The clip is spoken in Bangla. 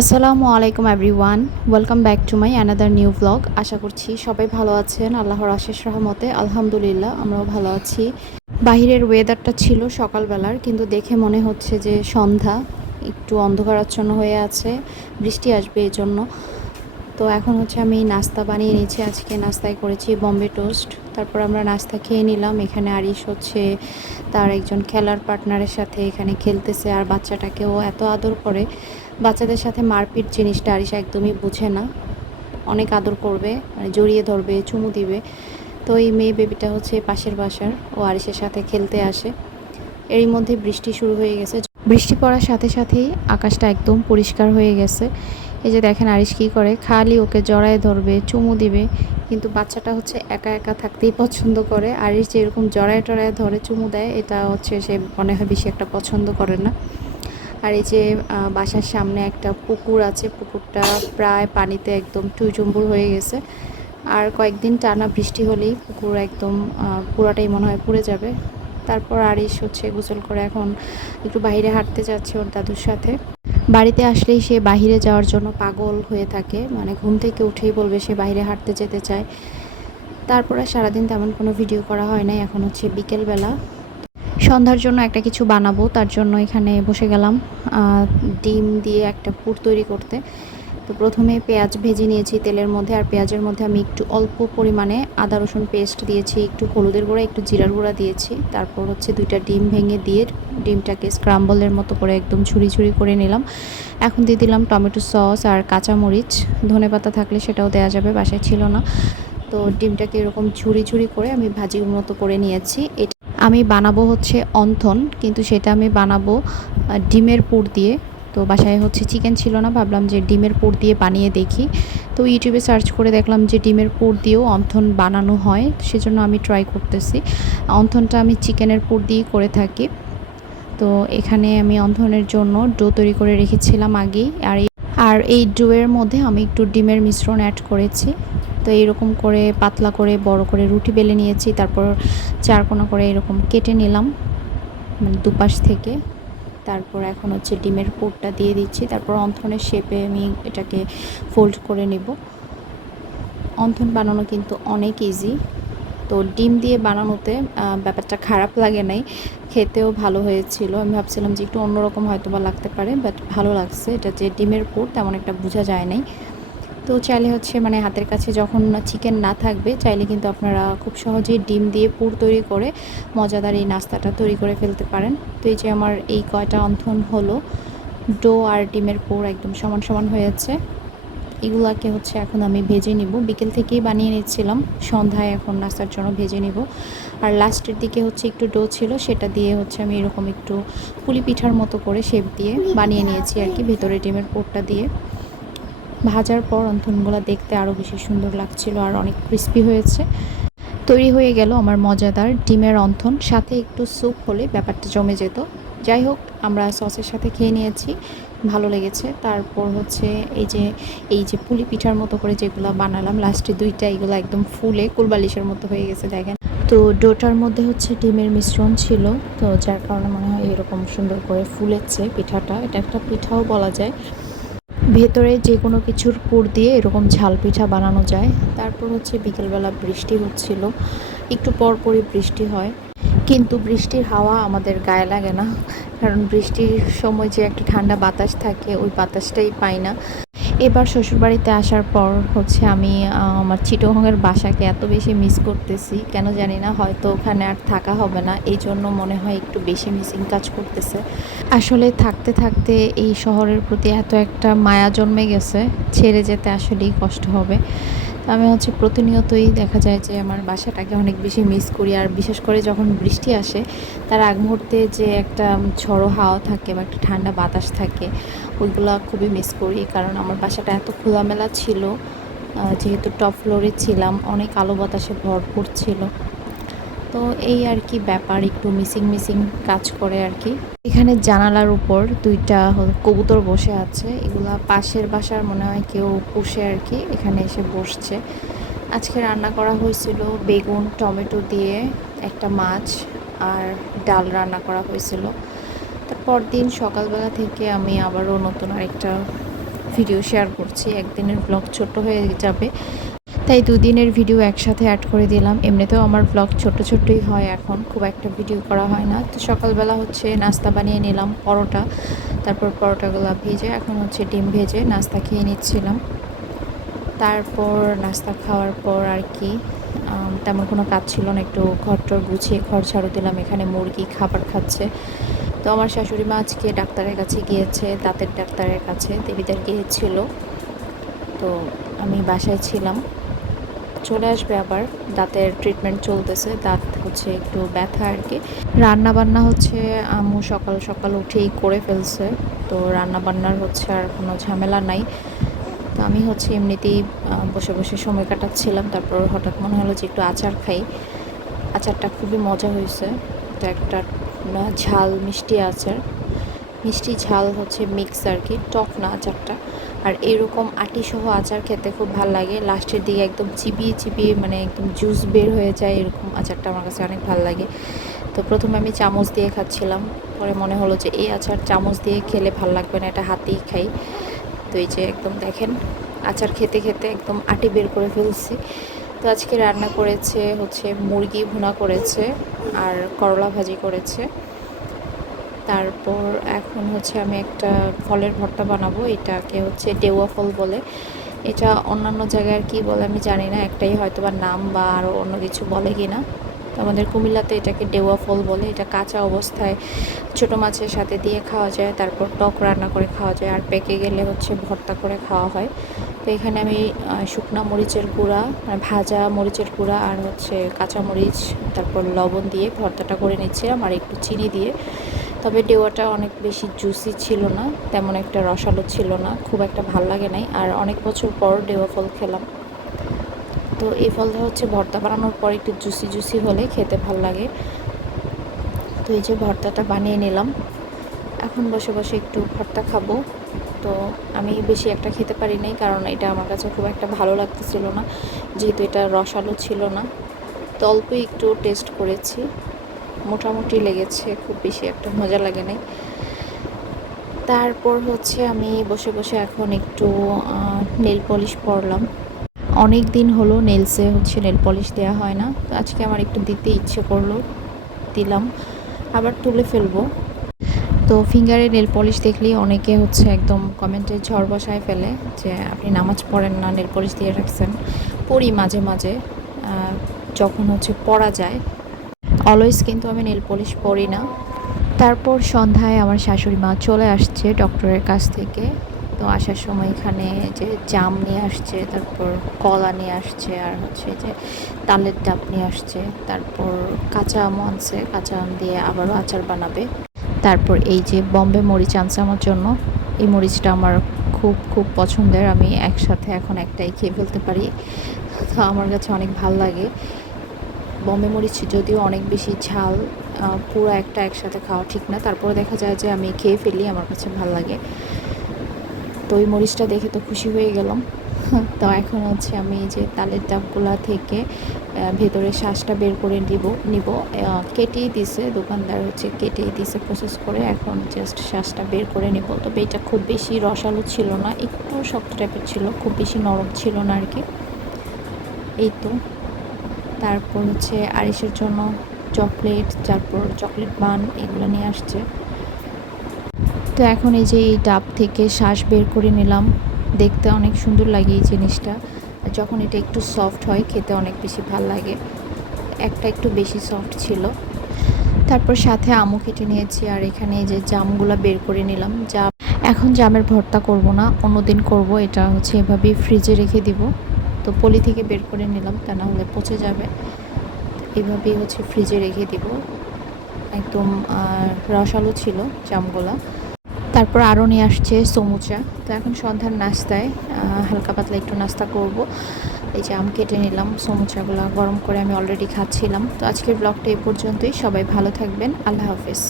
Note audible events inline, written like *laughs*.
আসসালামু আলাইকুম everyone welcome back to my another new blog আশা করছি সবাই ভালো আছেন। আল্লাহর আশেষ রহমতে, আলহামদুলিল্লাহ, আমরাও ভালো আছি। বাহিরের ওয়েদারটা ছিল সকালবেলার, কিন্তু দেখে মনে হচ্ছে যে সন্ধ্যা, একটু অন্ধকারাচ্ছন্ন হয়ে আছে, বৃষ্টি আসবে এই জন্য তো এখন হচ্ছে আমি নাস্তা বানিয়ে নিয়েছি, আজকে নাস্তায় করেছি বম্বে টোস্ট। তারপর আমরা নাস্তা খেয়ে নিলাম, এখানে আরিশ হচ্ছে তার একজন খেলার পার্টনারের সাথে এখানে খেলতেছে, আর বাচ্চাটাকেও এত আদর করে। বাচ্চাদের সাথে মারপিট জিনিসটা আরিশ একদমই বুঝে না। অনেক আদর করবে মানে জড়িয়ে ধরবে, চুমু দিবে। তো এই মেয়ে বেবিটা হচ্ছে পাশের বাসার, ও আরিশের সাথে খেলতে আসে। এরই মধ্যে বৃষ্টি শুরু হয়ে গেছে। বৃষ্টি পড়ার সাথে সাথেই আকাশটা একদম পরিষ্কার হয়ে গেছে। এই যে দেখেন আরিশ কী করে, খালি ওকে জড়ায় ধরবে, চুমু দিবে, কিন্তু বাচ্চাটা হচ্ছে একা একা থাকতেই পছন্দ করে। আরিশ যেরকম জড়ায় টড়ায় ধরে চুমু দেয়, এটা হচ্ছে সে মনে হয় বেশি একটা পছন্দ করে না। আর এই যে বাসার সামনে একটা পুকুর আছে, পুকুরটা প্রায় পানিতে একদম টুইচুম্বুর হয়ে গেছে। আর কয়েকদিন টানা বৃষ্টি হলেই পুকুর একদম পুরাটাই মনে হয় পুড়ে যাবে। তারপর আরিশ হচ্ছে গোসল করে এখন একটু বাইরে হাঁটতে যাচ্ছে ওর দাদুর সাথে। বাড়িতে আসলেই সে বাইরে যাওয়ার জন্য পাগল হয়ে থাকে। মানে ঘুম থেকে উঠেই বলবে সে বাইরে হাঁটতে যেতে চায়। তারপরে সারাদিন তেমন কোনো ভিডিও করা হয় নাই। এখন হচ্ছে বিকেলবেলা। সন্ধ্যার জন্য একটা কিছু বানাবো, তার জন্য এখানে বসে গেলাম। ডিম দিয়ে একটা পুর তৈরি করতে। তো প্রথমে পেঁয়াজ ভেজে নিয়েছি তেলের মধ্যে, আর পেঁয়াজের মধ্যে আমি একটু অল্প পরিমাণে আদা, রসুন পেস্ট দিয়েছি, একটু হলুদের গুঁড়া, একটু জিরার গুঁড়া দিয়েছি। তারপর হচ্ছে দুইটা ডিম ভেঙে দিয়ে ডিমটাকে স্ক্রাম্বলের মতো করে একদম ছুরি ছুরি করে নিলাম। এখন দিয়ে দিলাম টমেটো সস আর কাঁচামরিচ। ধনে পাতা থাকলে সেটাও দেওয়া যাবে, বাসায় ছিল না। তো ডিমটাকে এরকম ছুরি ছুরি করে আমি ভাজির মতো করে নিয়েছি। আমি বানাবো হচ্ছে অন্থন, কিন্তু সেটা আমি বানাবো ডিমের পুর দিয়ে। তো বাসায় হচ্ছে চিকেন ছিল না, ভাবলাম যে ডিমের পুর দিয়ে বানিয়ে দেখি। তো ইউটিউবে সার্চ করে দেখলাম যে ডিমের পুর দিয়েও অন্থন বানানো হয় সেজন্য আমি ট্রাই করতেছি। অন্থনটা আমি চিকেনের পুর দিয়েই করে থাকি। তো এখানে আমি অন্থনের জন্য ডো তৈরি করে রেখেছিলাম আগেই, আর এই আর এই ডোয়ের মধ্যে আমি একটু ডিমের মিশ্রণ অ্যাড করেছি। তো এইরকম করে পাতলা করে, বড় করে রুটি বেলে নিয়েছি, তারপর চারকোনা করে এরকম কেটে নিলাম মানে দুপাশ থেকে। তারপর এখন হচ্ছে ডিমের পুরটা দিয়ে দিচ্ছি, তারপর অন্থনের শেপে আমি এটাকে ফোল্ড করে নেব। অন্থন বানানো কিন্তু অনেক ইজি তো ডিম দিয়ে বানানোতে ব্যাপারটা খারাপ লাগে নাই, খেতেও ভালো হয়েছিল। আমি ভাবছিলাম যে একটু অন্যরকম হয়তো বা লাগতে পারে বাট ভালো লাগছে। এটা যে ডিমের পুর তেমন একটা বোঝা যায় নাই। তো চাইলে হচ্ছে মানে হাতের কাছে যখন চিকেন না থাকবে, চাইলে কিন্তু আপনারা খুব সহজেই ডিম দিয়ে পুর তৈরি করে মজাদার এই নাস্তাটা তৈরি করে ফেলতে পারেন। তো এই যে আমার এই কয়টা অন্থন হলো, ডো আর ডিমের পুর একদম সমান সমান হয়েছে এগুলাকে হচ্ছে এখন আমি ভেজে নিব। বিকেল থেকেই বানিয়ে নিচ্ছিলাম, সন্ধ্যায় এখন নাস্তার জন্য ভেজে নিব। আর লাস্টের দিকে হচ্ছে একটু ডো ছিল, সেটা দিয়ে হচ্ছে আমি এরকম একটু পুলি পিঠার মতো করে শেপ দিয়ে বানিয়ে নিয়েছি আর কি, ভেতরে ডিমের পোরটা দিয়ে। ভাজার পর অন্থনগুলো দেখতে আরও বেশি সুন্দর লাগছিল আর অনেক ক্রিস্পি হয়েছে। তৈরি হয়ে গেল আমার মজাদার ডিমের অন্থন, সাথে একটু স্যুপ হলে ব্যাপারটা জমে যেত। যাই হোক, আমরা সসের সাথে খেয়ে নিয়েছি, ভালো লেগেছে। তারপর হচ্ছে এই যে এই যে পুলি পিঠার মতো করে যেগুলো বানালাম লাস্টে দুইটা এগুলো একদম ফুলে কুলবালিশের মতো হয়ে গেছে, দেখেন। তো ডোটার মধ্যে হচ্ছে ডিমের মিশ্রণ ছিল, তো যার কারণে মনে হয় এরকম সুন্দর করে ফুলেছে পিঠাটা। এটা একটা পিঠাও বলা যায়। ভেতরে যে কোনো কিছুর পুর দিয়ে এরকম ঝাল পিঠা বানানো যায়। তারপর হচ্ছে বিকেলবেলা বৃষ্টি হচ্ছিল। একটু পরপরই বৃষ্টি হয়। কিন্তু বৃষ্টির হাওয়া আমাদের গায়ে লাগে না। কারণ বৃষ্টির সময় যে একটা ঠান্ডা বাতাস থাকে, ওই বাতাসটাই পাই না। এবার শ্বশুরবাড়িতে আসার পর হচ্ছে আমি আমার চিটোহংয়ের বাসাকে এত বেশি মিস করতেছি, কেন জানি না, হয়তো ওখানে আর থাকা হবে না, এই জন্য মনে হয় একটু বেশি মিসিং কাজ করতেছে। আসলে থাকতে থাকতে এই শহরের প্রতি এত একটা মায়া জন্মে গেছে, ছেড়ে যেতে আসলেই কষ্ট হবে। আমি হচ্ছে প্রতিনিয়তই দেখা যায় যে আমার বাসাটাকে অনেক বেশি মিস করি। আর বিশেষ করে যখন বৃষ্টি আসে, তার আগ মুহূর্তে যে একটা ঝড়ো হাওয়া থাকে বা একটা ঠান্ডা বাতাস থাকে, ওইগুলো খুবই মিস করি। কারণ আমার বাসাটা এত খোলামেলা ছিল যেহেতু টপ ফ্লোরে ছিলাম, অনেক আলো বাতাসে ভরপুর ছিল। তো এই আর কি ব্যাপার, একটু মিসিং মিসিং কাজ করে আর কি। এখানে জানালার উপর দুইটা কবুতর বসে আছে, এগুলা পাশের বাসার মনে হয় কেউ পুষে আর কি, এখানে এসে বসছে। আজকে রান্না করা হয়েছিল বেগুন, টমেটো দিয়ে একটা মাছ আর ডাল রান্না করা হয়েছিল। তারপর দিন সকালবেলা থেকে আমি আবারও নতুন আরেকটা ভিডিও শেয়ার করছি। একদিনের ব্লগ ছোট হয়ে যাবে। তাই দুদিনের ভিডিও একসাথে অ্যাড করে দিলাম। এমনিতেও আমার ব্লগ ছোট ছোটই হয়, এখন খুব একটা ভিডিও করা হয় না। তো সকালবেলা হচ্ছে নাস্তা বানিয়ে নিলাম, পরোটা, তারপর পরোটাগুলো ভেজে, এখন হচ্ছে ডিম ভেজে নাস্তা খেয়ে নিচ্ছিলাম। তারপর নাস্তা খাওয়ার পর আর কি তেমন কোনো কাজ ছিল না, একটু ঘর টর গুছিয়ে ঘর ঝাড়ু দিলাম, এখানে মুরগি খাবার খাচ্ছে। তো আমার শাশুড়ি মা আজকে ডাক্তারের কাছে গিয়েছে, দাঁতের ডাক্তারের কাছে, দেবীদের গিয়েছিল। তো আমি বাসায় ছিলাম। চলে আসবে আবার, দাঁতের ট্রিটমেন্ট চলতেছে, দাঁত হচ্ছে একটু ব্যথা আর কি। রান্না বান্না হচ্ছে আম্মু সকাল সকাল উঠেই করে ফেলছে, তো রান্না বান্নার হচ্ছে আর কোনো ঝামেলা নাই। তো আমি হচ্ছে এমনিতেই বসে বসে সময় কাটাচ্ছিলাম, তারপর হঠাৎ মনে হলো যে একটু আচার খাই। আচারটা খুবই মজা হয়েছে তো একটা ঝাল মিষ্টি আচার। মিষ্টি ঝাল হচ্ছে মিক্স আর কি, টক না আচারটা। আর এরকম আটি সহ আচার খেতে খুব ভালো লাগে। লাস্টের দিকে একদম চিবিয়ে চিবিয়ে মানে একদম জুস বের হয়ে যায় এরকম আচারটা আমার কাছে অনেক ভালো লাগে। তো প্রথমে আমি চামচ দিয়ে খাচ্ছিলাম, পরে মনে হলো যে এই আচার চামচ দিয়ে খেলে ভালো লাগবে না, এটা হাতেই খাই। তো এই যে একদম দেখেন, আচার খেতে খেতে একদম আটি বের করে ফেলছি। তো আজকে রান্না করেছে হচ্ছে মুরগি ভুনা করেছে আর করলা ভাজি করেছে। তারপর এখন হচ্ছে আমি একটা ফলের ভর্তা বানাবো, এটাকে হচ্ছে ডেওয়া ফল বলে। এটা অন্যান্য জায়গায় আর কি বলে আমি জানি না, একটাই হয়তো বা নাম বা আরও অন্য কিছু বলে কি না আমাদের কুমিল্লাতে এটাকে ডেওয়া ফল বলে, এটা কাঁচা অবস্থায় ছোটো মাছের সাথে দিয়ে খাওয়া যায়, তারপর টক রান্না করে খাওয়া যায়, আর পেকে গেলে হচ্ছে ভর্তা করে খাওয়া হয়। তো এখানে আমি শুকনা মরিচের গুঁড়া মানে ভাজা মরিচের গুঁড়া আর হচ্ছে কাঁচা মরিচ, তারপর লবণ দিয়ে ভর্তাটা করে নিচ্ছিলাম, আর একটু চিনি দিয়ে। তবে ডেওয়াটা অনেক বেশি জুসি ছিল না, তেমন একটা রসালো ছিল না, খুব একটা ভালো লাগে নাই। আর অনেক বছর পর ডেওয়া ফল খেলাম। তো এই ফলটা হচ্ছে ভর্তা বানানোর পর একটু জুসি জুসি হলে খেতে ভালো লাগে। তো এই যে ভর্তাটা বানিয়ে নিলাম। এখন বসে বসে একটু ভর্তা খাব। তো আমি বেশি একটা খেতে পারি নাই, কারণ এটা আমার কাছে খুব একটা ভালো লাগতেছিল না। যেহেতু এটা রসালো ছিল না। তো অল্প একটু টেস্ট করেছি। মোটামুটি লেগেছে, খুব বেশি একটা মজা লাগে নাই তারপর হচ্ছে আমি বসে বসে এখন একটু নেল পলিশ পরলাম। অনেক দিন হলো নেলসে হচ্ছে নেল পলিশ দেওয়া হয় না, তো আজকে আমার একটু দিতে ইচ্ছে করল, দিলাম। আবার তুলে ফেলব। তো ফিঙ্গারে নেল পলিশ দেখলেই অনেকে হচ্ছে একদম কমেন্টে ঝড় বসায় ফেলে যে, আপনি নামাজ পড়েন না, নেল পলিশ দিয়ে রাখছেন। পড়ি মাঝে মাঝে যখন হচ্ছে পড়া যায় অলওয়েজ কিন্তু আমি নেল পলিশ পরি না। তারপর সন্ধ্যায় আমার শাশুড়ি মা চলে আসছে ডক্টরের কাছ থেকে। তো আসার সময় এখানে যে জাম নিয়ে আসছে, তারপর কলা নিয়ে আসছে, আর হচ্ছে যে তালের ডাব নিয়ে আসছে, তারপর কাঁচা আম আনছে, কাঁচা আম দিয়ে আবারও আচার বানাবে। তারপর এই যে বম্বে মরিচ আনছে আমার জন্য, এই মরিচটা আমার খুব খুব পছন্দের। আমি একসাথে এখন একটাই খেয়ে ফেলতে পারি। তো আমার কাছে অনেক ভালো লাগে। বম্বে মরিচ যদিও অনেক বেশি ঝাল পুরো একটা একসাথে খাওয়া ঠিক না। তারপরে দেখা যায় যে আমি খেয়ে ফেলি আমার কাছে ভালো লাগে। তো ওই মরিচটা দেখে তো খুশি হয়ে গেলাম। *laughs* তো এখন হচ্ছে আমি যে তালের ডাবগুলা থেকে ভেতরে শ্বাসটা বের করে নিব আহ, কেটেই দিছে দোকানদার হচ্ছে কেটেই দিছে প্রসেস করে। এখন জাস্ট শ্বাসটা বের করে নিব। তবে এটা খুব বেশি রসালো ছিল না একটু শক্ত টাইপের ছিল খুব বেশি নরম ছিল না আর কি। এই তো। তারপর হচ্ছে আরিসের জন্য চকলেট, তারপর চকলেট বান এগুলো নিয়ে আসছে। তো এখন এই যে এই ডাব থেকে শ্বাস বের করে নিলাম। দেখতে অনেক সুন্দর লাগে এই জিনিসটা। যখন এটা একটু সফট হয়, খেতে অনেক বেশি ভালো লাগে। একটা একটু বেশি সফট ছিল। তারপর সাথে আমও কেটে নিয়েছি আর এখানে এই যে জামগুলো বের করে নিলাম। জাম এখন জামের ভর্তা করব না, অন্যদিন করব। এটা হচ্ছে এভাবেই ফ্রিজে রেখে দিব। তো পলি থেকে বের করে নিলাম, তা না হলে পচে যাবে। এইভাবেই হচ্ছে ফ্রিজে রেখে দিব। একদম রসালো ছিল, জামগুলা। তারপর আরও নিয়ে আসছে সমুচা। তো এখন সন্ধ্যার নাস্তায় হালকা পাতলা একটু নাস্তা করব। এই যে আম কেটে নিলাম, সমুচাগুলো গরম করে আমি অলরেডি খাচ্ছিলাম। তো আজকের ব্লগটা এই পর্যন্তই। সবাই ভালো থাকবেন। আল্লাহ হাফেজ।